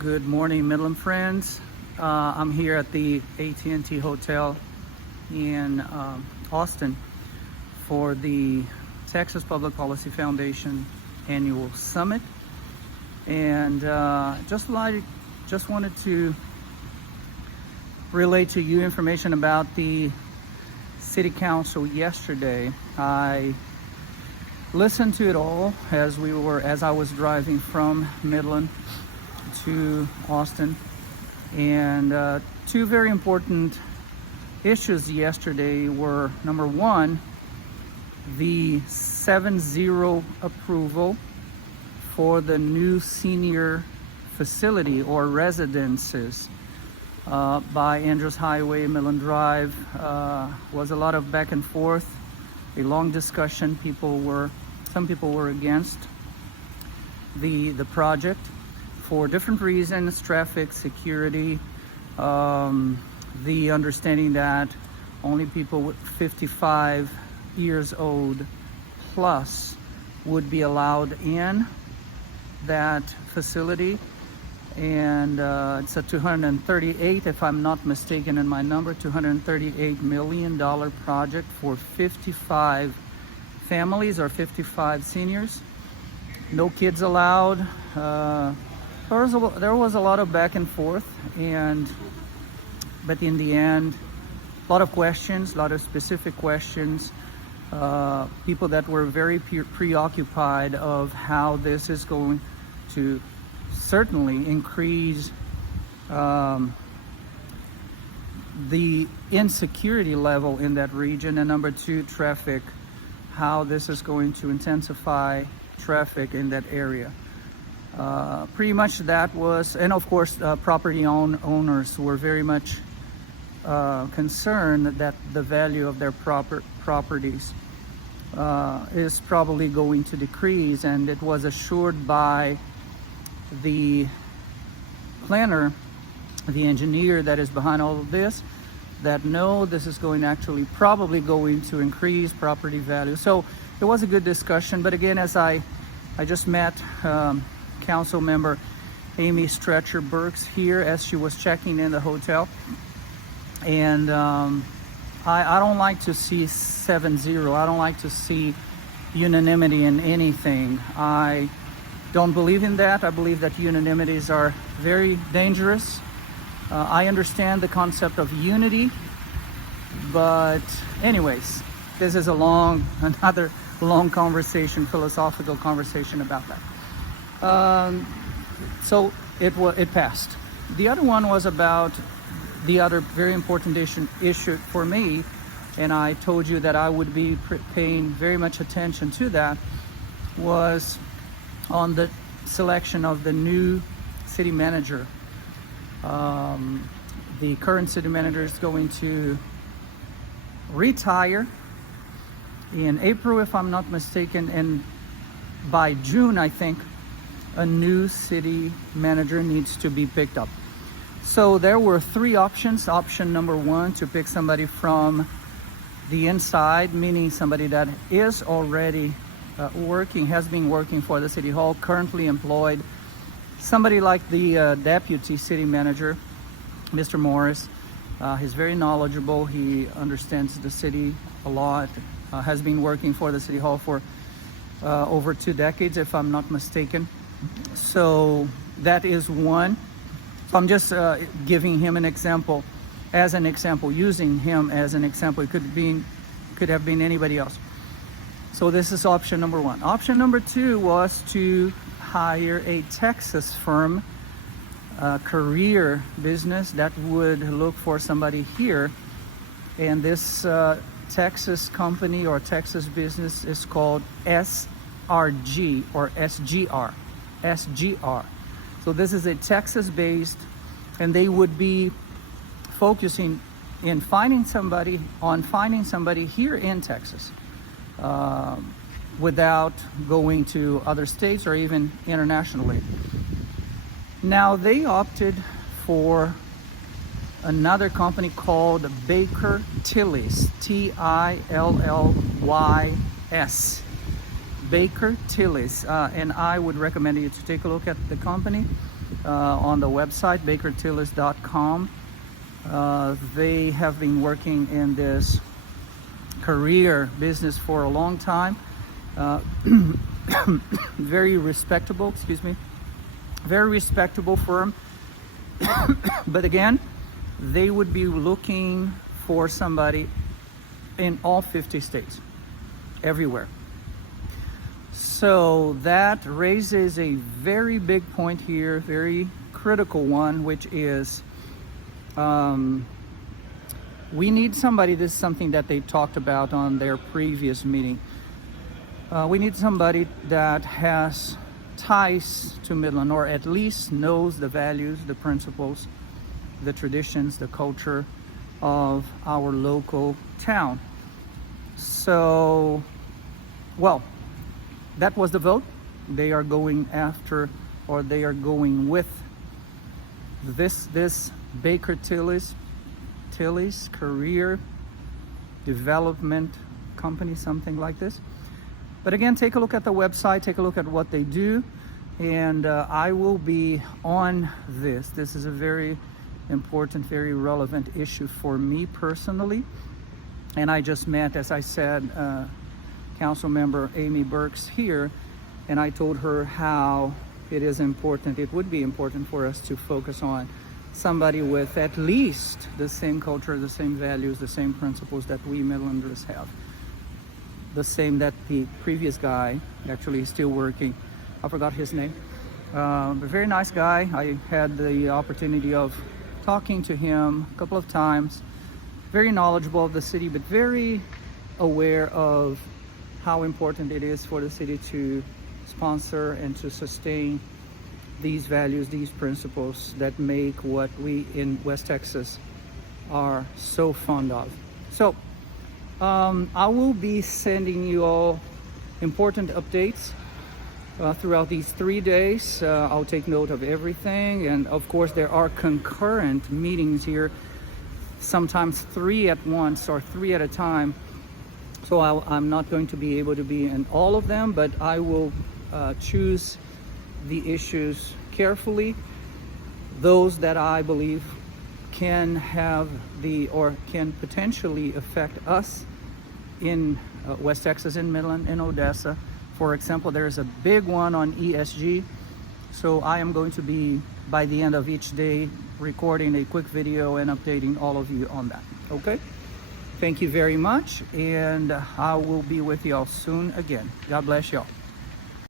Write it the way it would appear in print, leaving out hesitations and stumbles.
Good morning, Midland friends. I'm here at the AT&T Hotel in Austin for the Texas Public Policy Foundation Annual Summit, and just wanted to relay to you information about the City Council yesterday. I listened to it all as I was driving from Midland to Austin, and two very important issues yesterday were, number one, the 7-0 approval for the new senior facility or residences by Andrews Highway, Midland Drive. Was a lot of back and forth, a long discussion. Some people were against the project for different reasons: traffic, security, the understanding that only people with 55 years old plus would be allowed in that facility. And it's a $238, if I'm not mistaken in my number, $238 million project for 55 families or 55 seniors. No kids allowed. There was a lot of back and forth, but in the end, a lot of questions, a lot of specific questions. People that were very preoccupied of how this is going to certainly increase the insecurity level in that region, and number two, traffic, how this is going to intensify traffic in that area. Pretty much that was, and of course property owners were very much concerned that the value of their properties is probably going to decrease, and it was assured by the planner, the engineer that is behind all of this, that no, this is probably going to increase property value. So it was a good discussion. But again, as I just met council member Amy Stretcher Burks here as she was checking in the hotel, and I don't like to see 7-0. I don't like to see unanimity in anything. I don't believe in that. I believe that unanimities are very dangerous. I understand the concept of unity, but anyways, this is another long conversation, philosophical conversation about that. So it passed. The other one was about the other very important issue for me, and I told you that I would be paying very much attention to that, was on the selection of the new city manager. The current city manager is going to retire in April, if I'm not mistaken, and by June, I think, a new city manager needs to be picked up. So there were three options. Option number one, to pick somebody from the inside, meaning somebody that is already has been working for the City Hall, currently employed. Somebody like the deputy city manager, Mr. Morris. He's very knowledgeable. He understands the city a lot. Has been working for the City Hall for over 2 decades, if I'm not mistaken. So that is one. So I'm just giving him an example, using him as an example. It could have been anybody else. So this is option number one. Option number two was to hire a Texas firm, career business that would look for somebody here. And this Texas company or Texas business is called SRG or SGR. SGR. So this is a Texas-based, and they would be focusing on finding somebody here in Texas, without going to other states or even internationally. Now they opted for another company called Baker Tillis, Tillys. Baker Tillis, and I would recommend you to take a look at the company. on the website, bakertillis.com. They have been working in this career business for a long time. Very respectable, very respectable firm. But again, they would be looking for somebody in all 50 states, everywhere. So that raises a very big point here, very critical one, which is we need somebody. This is something that they talked about on their previous meeting. We need somebody that has ties to Midland, or at least knows the values, the principles, the traditions, the culture of our local town. So, well, that was the vote. They are going after, or they are going with this Baker Tillis Career Development Company, something like this. But again, take a look at the website, take a look at what they do, and I will be on this. This is a very important, very relevant issue for me personally. And I just met, as I said, Council Member Amy Burks here, and I told her how it is important, it would be important for us to focus on somebody with at least the same culture, the same values, the same principles that we Midlanders have. The same that the previous guy, actually is still working, I forgot his name, a very nice guy. I had the opportunity of talking to him a couple of times. Very knowledgeable of the city, but very aware of how important it is for the city to sponsor and to sustain these values, these principles that make what we in West Texas are so fond of. So I will be sending you all important updates throughout these 3 days. I'll take note of everything, and of course there are concurrent meetings here, sometimes 3 at once or 3 at a time. So I'm not going to be able to be in all of them, but I will choose the issues carefully, those that I believe can have or can potentially affect us in West Texas, in Midland, in Odessa. For example, there's a big one on ESG. So I am going to be, by the end of each day, recording a quick video and updating all of you on that. Okay? Thank you very much, and I will be with y'all soon again. God bless y'all.